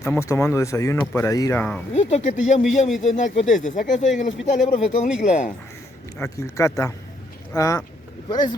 Estamos tomando desayuno para ir Esto que te llamo y llamo y tú nada contestas. Acá estoy en el hospital, profe, con Ligla. a Quilcata. A, Por eso,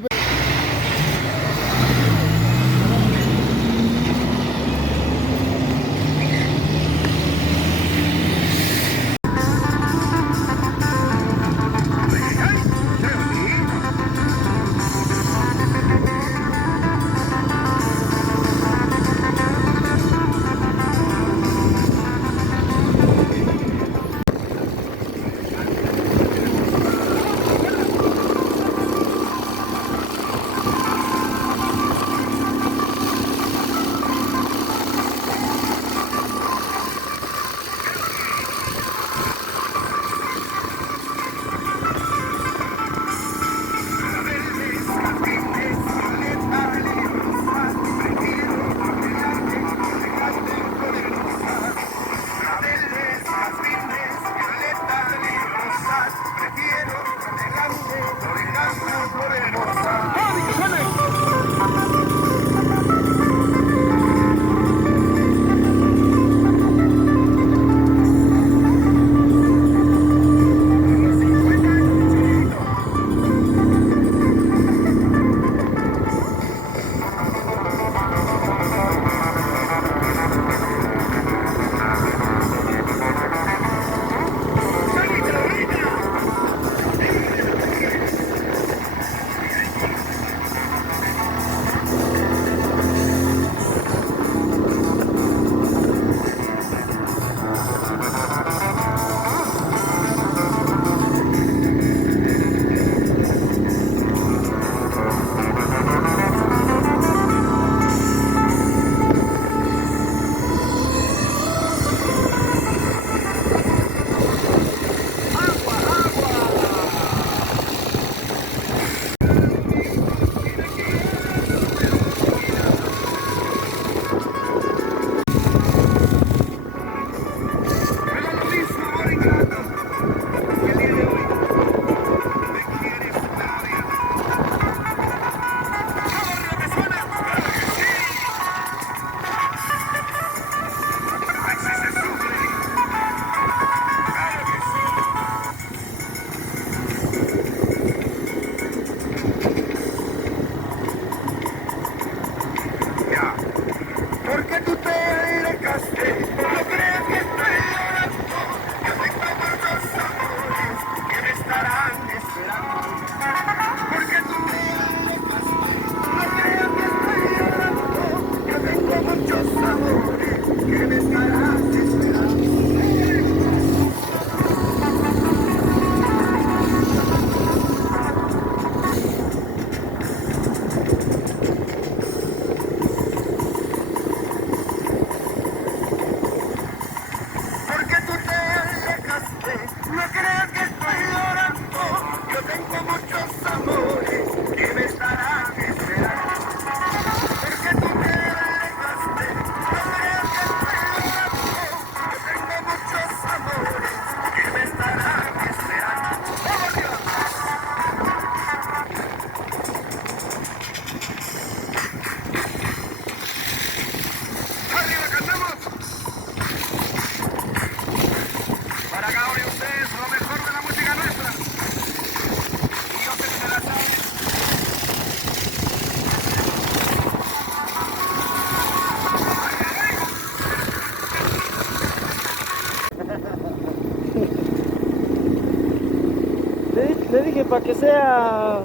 le dije para que sea.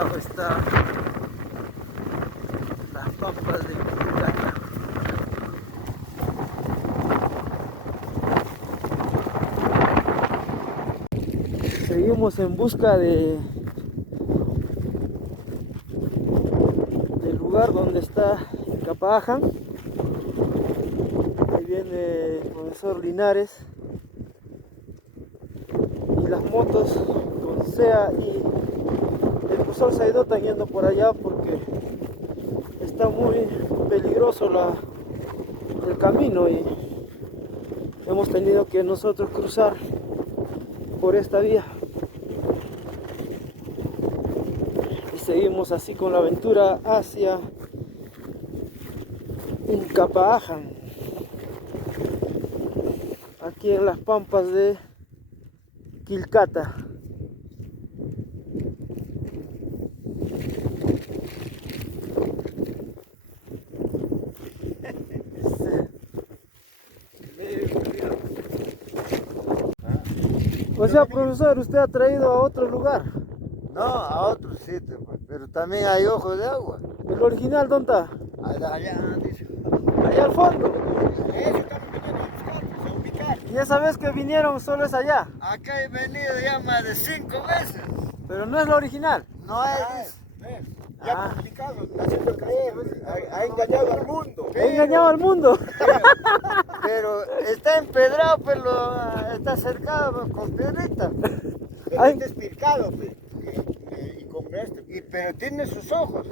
lado está las pampas de Quilcata. Seguimos en busca del lugar donde está Capaaján. Ahí viene el profesor Linares y las motos con SEA y el profesor Saido están yendo por allá porque está muy peligroso el camino y hemos tenido que nosotros cruzar por esta vía. Y seguimos así con la aventura hacia Capaaján, aquí en las pampas de Quilcata. O sea, profesor, usted ha traído a otro lugar. No, a otro sitio, pues, pero también hay ojos de agua. ¿El original dónde está? Allá, dice. Allá al fondo. Eso estamos viniendo a buscar, pues, a ubicar. Y esa vez que vinieron solo es allá. Acá he venido ya más de 5 veces. Pero no es la original. No es. Ya complicado, está haciendo creer, ha engañado al mundo. He engañado al mundo. Pero está empedrado, pero está cercado con piedrita. Pero Ay. este es pircado, pues, y con este. Pero tiene sus ojos.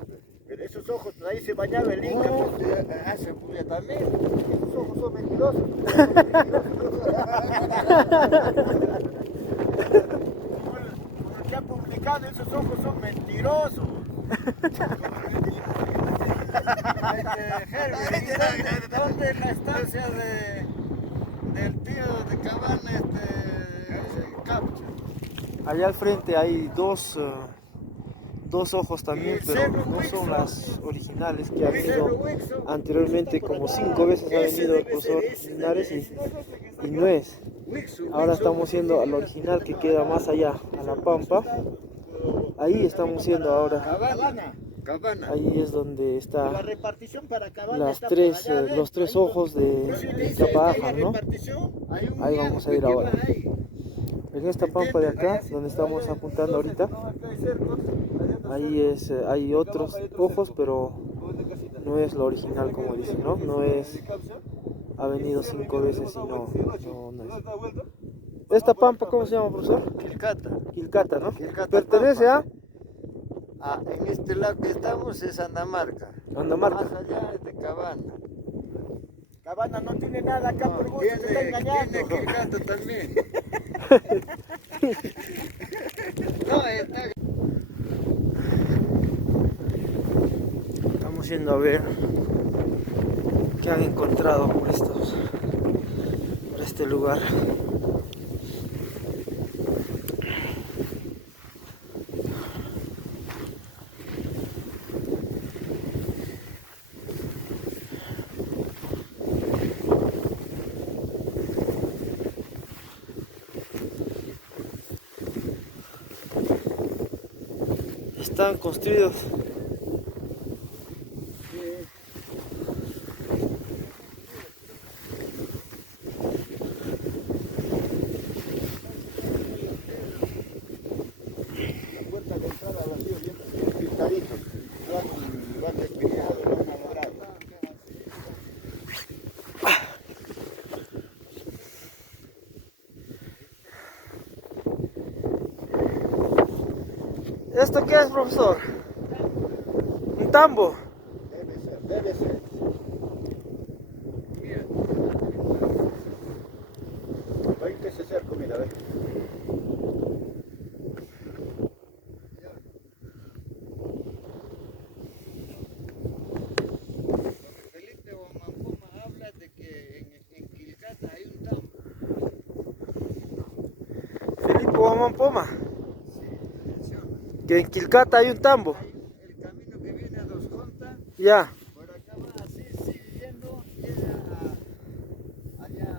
Pero esos ojos, ahí se bañaba el Inca, pues. Hace bulla también. Esos ojos son mentirosos. Como que ha publicado, esos ojos son mentirosos. ¿Dónde es la estancia del tío de Cabana, Capcha? Allá al frente hay dos ojos también, Y pero Cerro no son Wixon. las originales que ha Cerro venido Wixon. anteriormente, como 5 veces ha venido el profesor Linares y no es. Ahora estamos yendo al original que queda más allá, a la pampa. Ahí estamos yendo ahora. Cabana. Ahí es donde La está repartición para Cabana las está tres, por allá, los tres ojos de Capaaján, ¿no? Ahí vamos a ir ahora. En esta pampa de acá, donde estamos apuntando ahorita, ahí hay otros ojos, pero no es lo original como dicen, ¿no? No es, ha venido 5 veces y no es. ¿Esta pampa cómo se llama, profesor? Quilcata. Quilcata, ¿no? Quilcata Pertenece a En este lado que estamos es Andamarca. Andamarca. Más allá es de Cabana. Cabana no tiene nada acá por gusto, te está engañando. Tiene Quilcata también. No, está. Estamos yendo a ver qué han encontrado por este lugar. Están construidos La puerta de entrada la sido bien pintaditos. Lo han despejado, lo han logrado. ¿Esto qué es, profesor? Un tambo. Debe ser, debe ser. Mira. Hay que se acerca, mira, ve. Felipe Guamampoma habla de que en Quilcata hay un tambo. Felipe Guamampoma. Que en Quilcata hay un tambo. El camino que viene a Dos Contas, Ya. por acá va así, sigue yendo, llega allá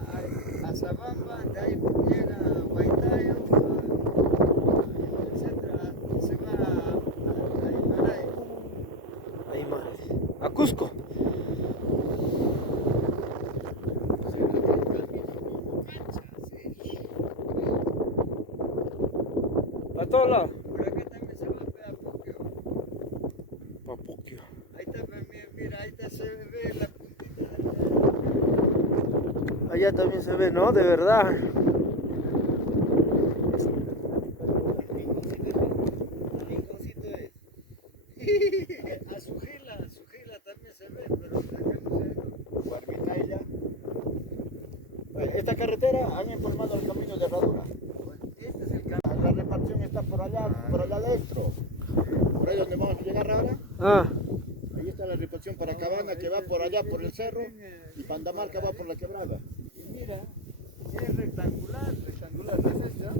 a Zabamba, de ahí llega a Huaytayo, etcétera, se va Cusco. A todos lados. Por acá también se va a Puquio. Papuquio. Ahí está, mira, ahí está, se ve la puntita de Allá también se ve, ¿no? De verdad. rinconcito es. A su gila también se ve, pero acá no se ve. Guarmitailla. Esta carretera han informado el camino de Herradura. Este es el camino. La repartición está por allá adentro. Por ahí donde vamos a llegar ahora. Ah, Ahí está la repartición para Cabana que va por allá por el cerro y Pandamarca va por la quebrada. Y mira, es rectangular, ¿no es esto?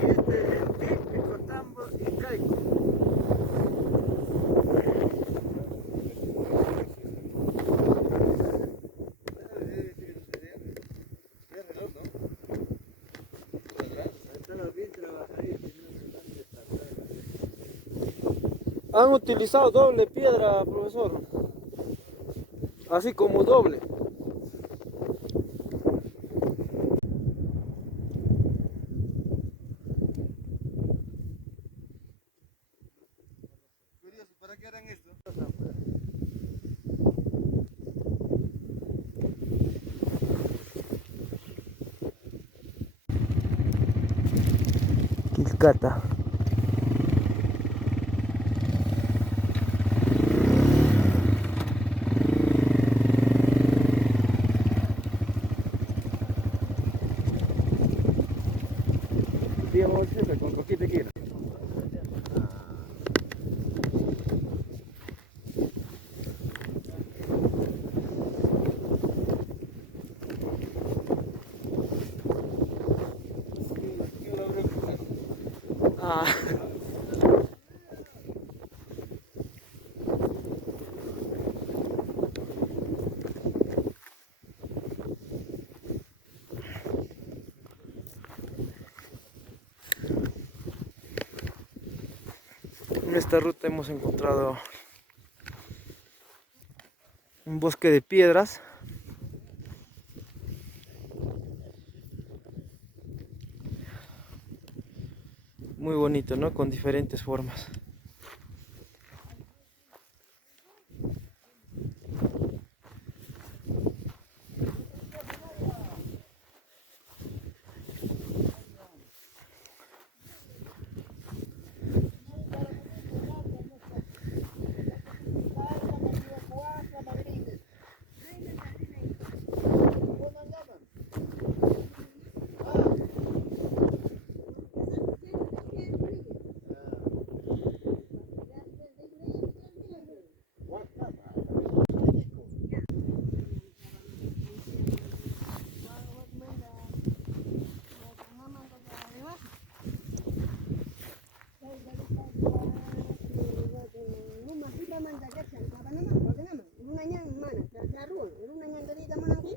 Y este es Cotambo y Caico. han utilizado doble piedra, profesor. Así como doble. Curioso, ¿para qué harán esto? Quilcata. Digamos siempre con coquita quiera. Ah. En esta ruta hemos encontrado un bosque de piedras. Muy bonito, ¿no? Con diferentes formas.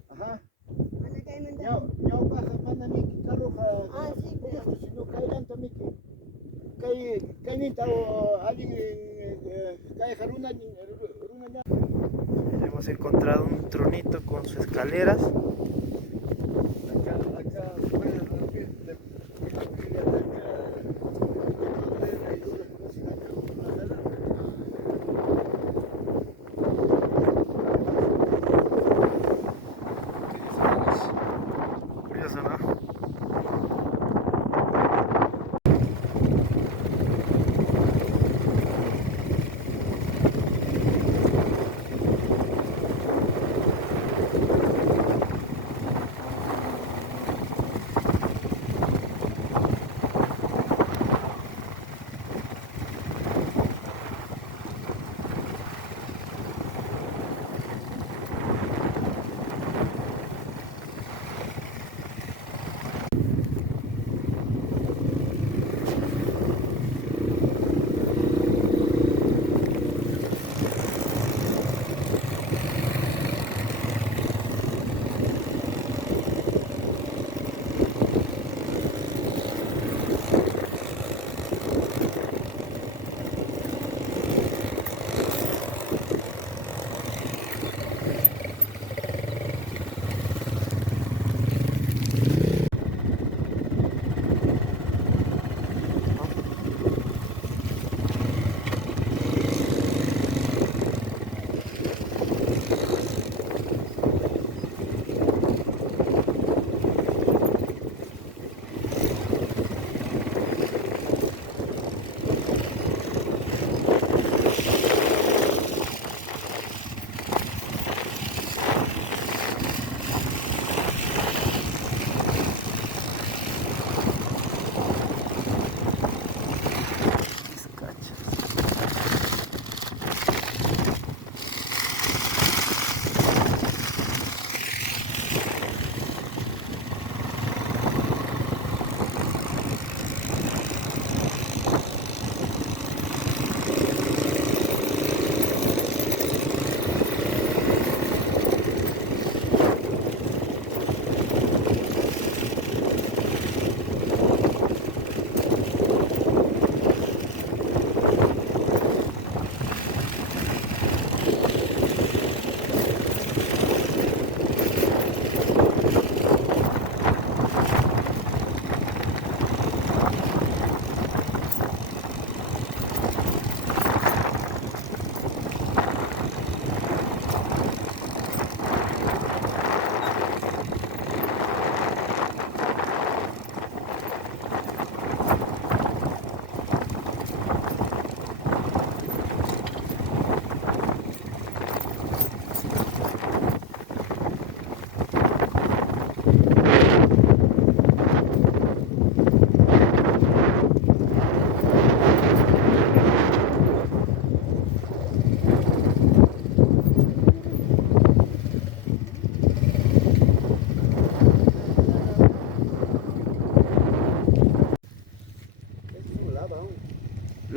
Ajá. Ya pasa mana miki karuha. Si no kailan tamiki. Kay ninta o alguien kay haruna runa. Hemos encontrado un tronito con sus escaleras. Acá puedes dormir de Curioso, ¿no?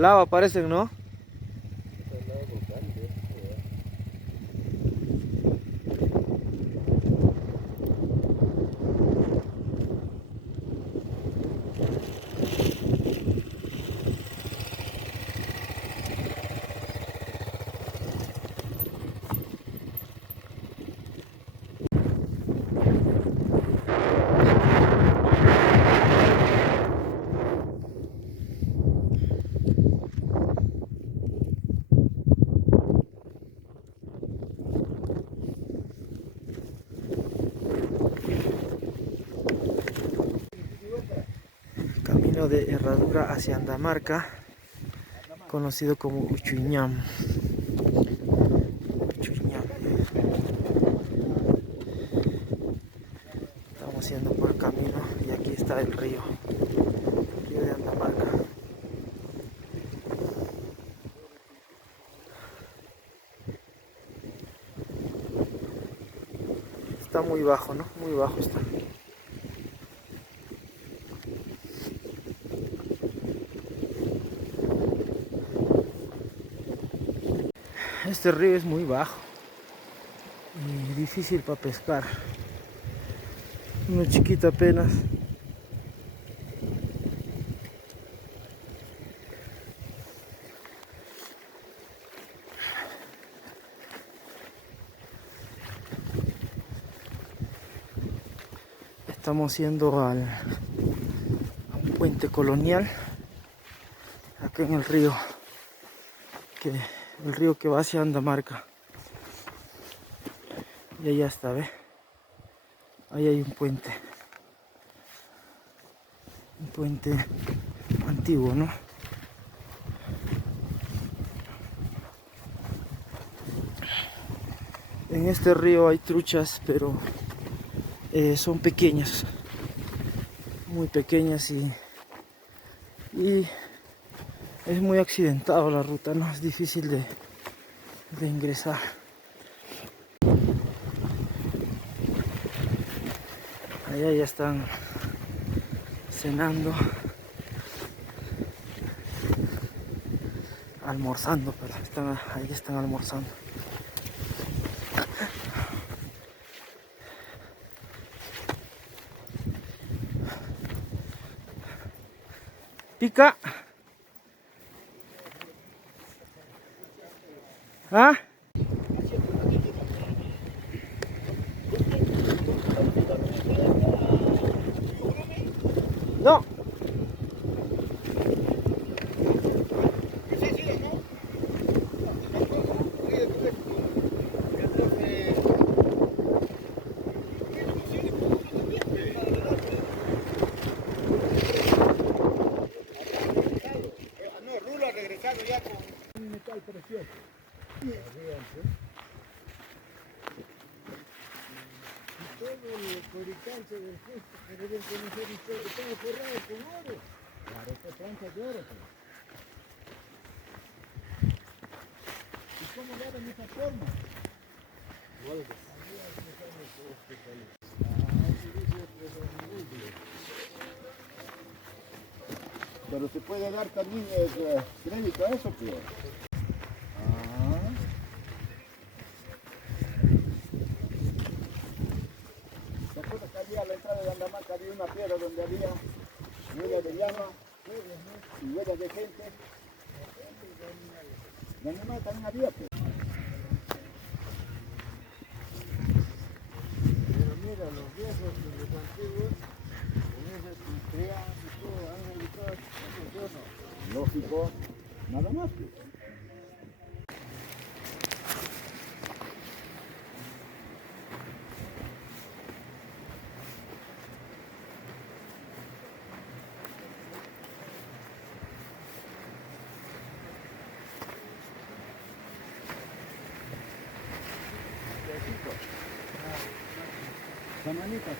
Lava parecen, ¿no? Camino de herradura hacia Andamarca, conocido como Uchuñam. Uchuñam. Estamos yendo por el camino y aquí está el río de Andamarca. Está muy bajo, ¿no? Muy bajo está. Este río es muy bajo y difícil para pescar. Uno chiquito apenas. Estamos yendo a un puente colonial acá en el río que va hacia Andamarca. Y allá está, ¿ve? Ahí hay un puente antiguo, ¿no? En este río hay truchas, pero son pequeñas, muy pequeñas, y es muy accidentado la ruta, ¿no? Es difícil de ingresar. Allá ya están cenando, almorzando, pero ahí están almorzando. Pica. ¿Ah? No. No, Rulo ha regresado ya con un metal precioso. Todo el fabricante del gesto que deben conocer ustedes, que tengo forrado con oro. Claro, esta plancha de oro. ¿Y cómo le dan esa forma? Pero se puede dar también crédito a eso, pues. ¿Se acuerda que había a la entrada de Andamarca había una piedra donde había huellas de llama y huellas de gente? De animal también había, pues. Pero mira, los viejos, los antiguos, con esas creas y todo, ángeles y todo, no funciona. Lógico, nada más, pues. Samanitas.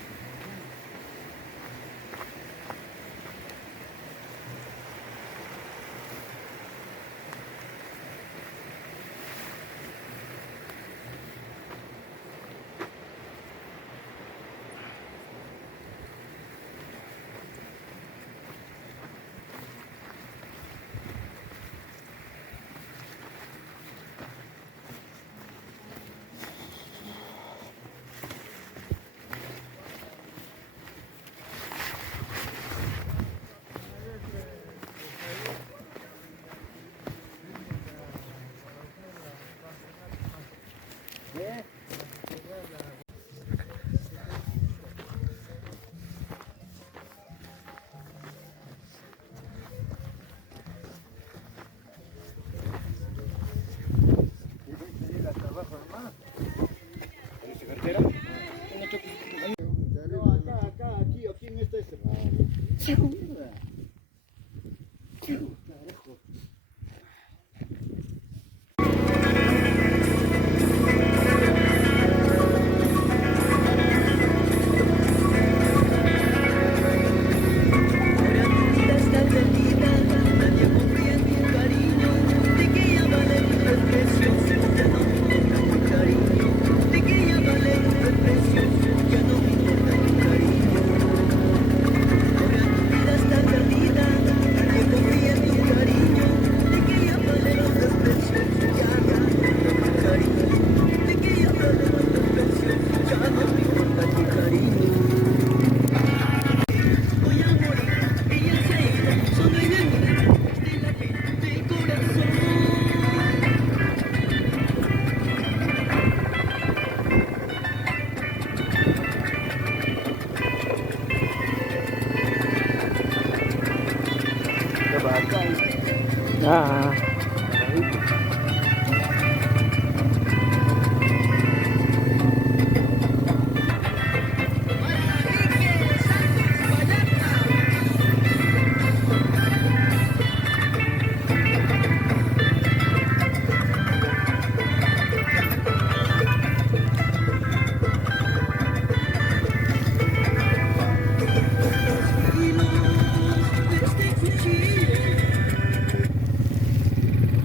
Ah.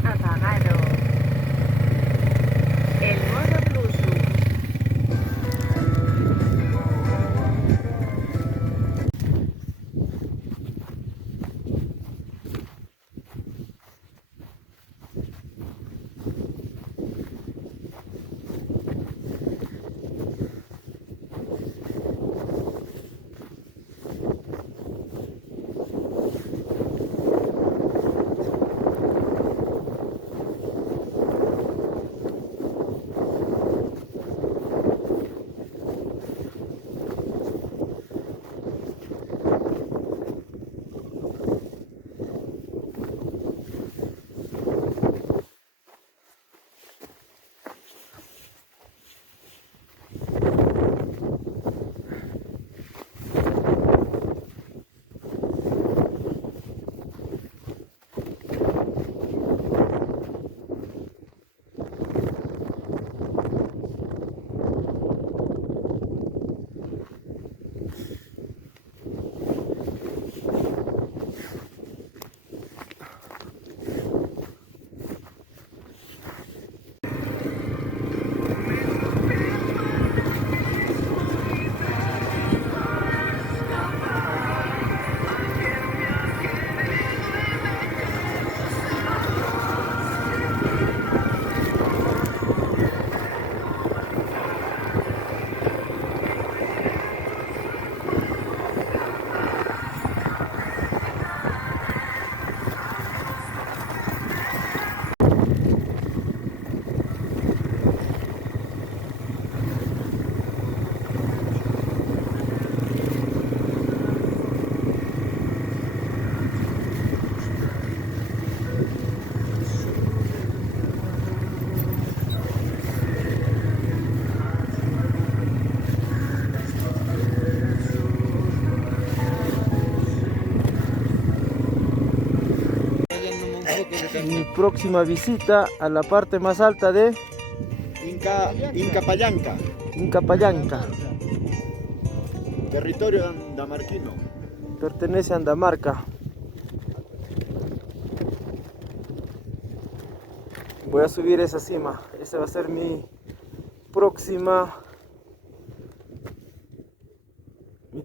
Apagado. El modo Bluetooth. Mi próxima visita a la parte más alta de Incapayanca, Incapayanca. territorio andamarquino. Pertenece a Andamarca. Voy a subir esa cima. Ese va a ser mi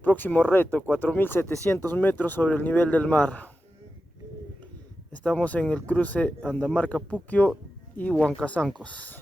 próximo reto, 4700 metros sobre el nivel del mar. Estamos en el cruce Andamarca-Puquio y Huancazancos.